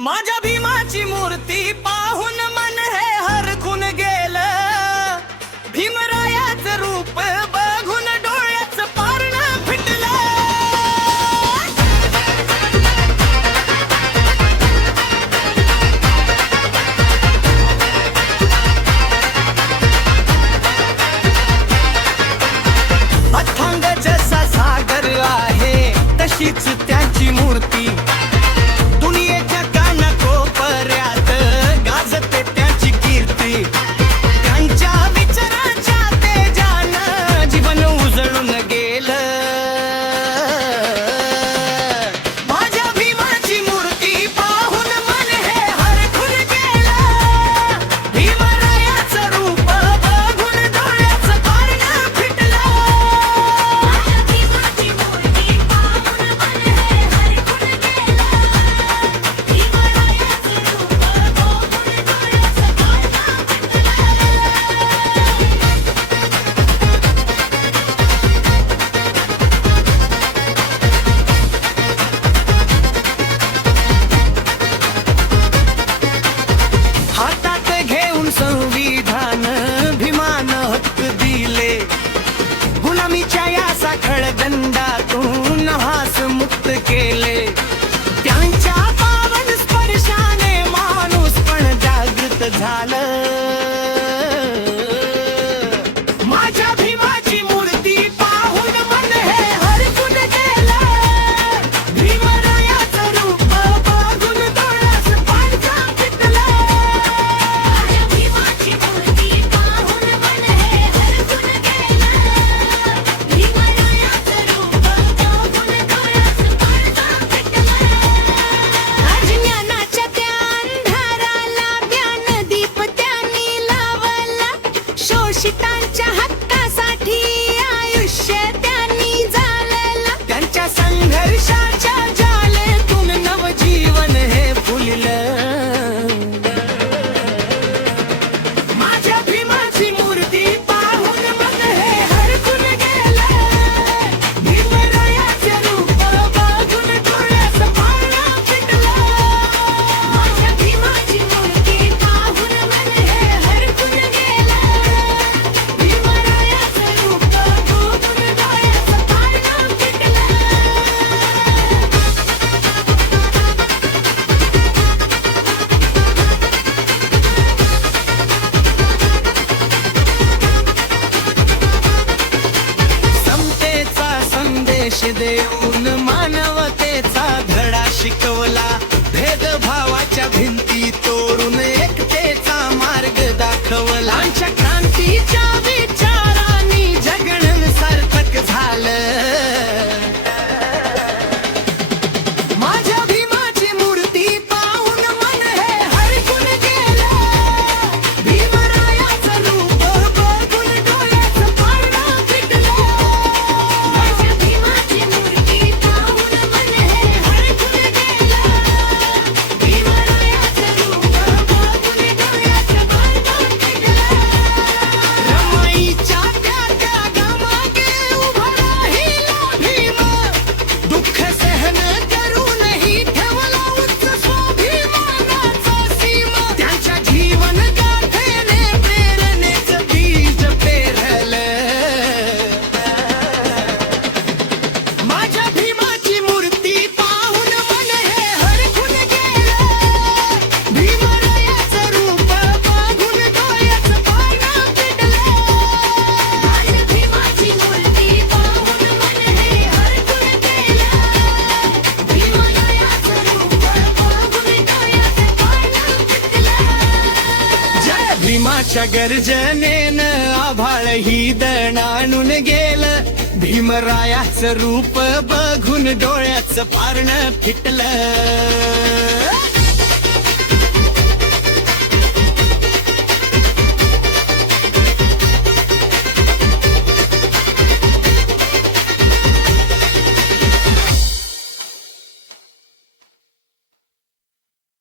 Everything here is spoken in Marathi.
माझ्या भीमाची मूर्ती पाहून मन हे हरखून गेलं, भीमरायाचं रूप बघून डोळ्याचं पारणं फिटलं। अथांग जसा सागर आहे तशीच त्याची मूर्ती, दुनियेच्या कानाकोपऱ्यात गाजते त्याची कीर्ती। त्यांच्या विचाराच्या तेजानं जीवन उजळून गेलं, माझ्या भीमाची मूर्ती पाहून मन हे हरखून गेलं, भीमरायाचं रूप बघून डोळ्याचं पारणं फिटलं। माझ्या भीमाची मूर्ती पाहून मन हे हरखून गेलं, भीमरायाचं रूप बघून डोळ्याचं पारणं फिटलं। हातात घेऊन संविधान भीमानं हक्क दिले, गुलामीच्या या साखळ दंडातून हास मुक्त केले। त्यांच्या पावन स्पर्शाने माणूस पण जागृत झालं, माझ्या भीमाची मूर्ती पाहून मन हे हरखून गेलं, भीमरायाचं रूप बघून डोळ्याचं पारणं फिटलं। माझ्या भीमाची मूर्ती पाहून मन हे हरखून गेलं, भीमरायाचं रूप बघून डोळ्याचं पारणं फिटलं। अज्ञानाच्या त्या अंधाराला ज्ञानदीप त्यांनी लावला, शोषितांच्या हक्कासाठी आयुष्य त्यांनी जाळलं। त्यांच्या संघर्षाच्या ज्वालेतून नवजीवन हे फुललं, माझ्या भीमाची मूर्ती पाहून मन हे हरखून गेलं, भीमरायाचं रूप बघून डोळ्याचं पारणं फिटलं। माझ्या भीमाची मूर्ती पाहून मन हे हरखून गेलं, भीमरायाचं रूप बघून डोळ्याचं पारणं फिटलं। समतेचा संदेश देऊन मानवतेचा धडा शिकवला, भेदभावाच्या भिंती तोडून एकतेचा मार्ग दाखवला। आमच्या क्रांतीच्या विचारांनी जगणं सार्थक झालं, माझ्या भीमाची मूर्ती पाहून मन हे हरखून गेलं, भीमरायाचं रूप बघून डोळ्याचं पारणं फिटलं। माझ्या भीमाची मूर्ती पाहून मन हे हरखून गेलं, भीमरायाचं रूप बघून डोळ्याचं पारणं फिटलं। रमाईच्या त्या त्यागामागे उभा राहिला भीम, दुःख सहन करूनही ठेवला उच्च स्वाभिमानाचा सीमा। त्यांच्या जीवन गाथेने प्रेरणेचं बीज पेरलं, माझ्या भीमाची मूर्ती पाहून मन हे हरखून गेलं, भीमरायाचं रूप बघून डोळ्याचं पारणं फिटलं। माझ्या भीमाची मूर्ती पाहून मन हे हरखून गेलं, भीमरायाचं रूप बघून डोळ्याचं पारणं फिटलं। जय भीमाच्या गर्जनेनं आभाळ ही दणाणून गेलं, भीमरायाचं रूप बघून डोळ्याचं पारणं फिटलं।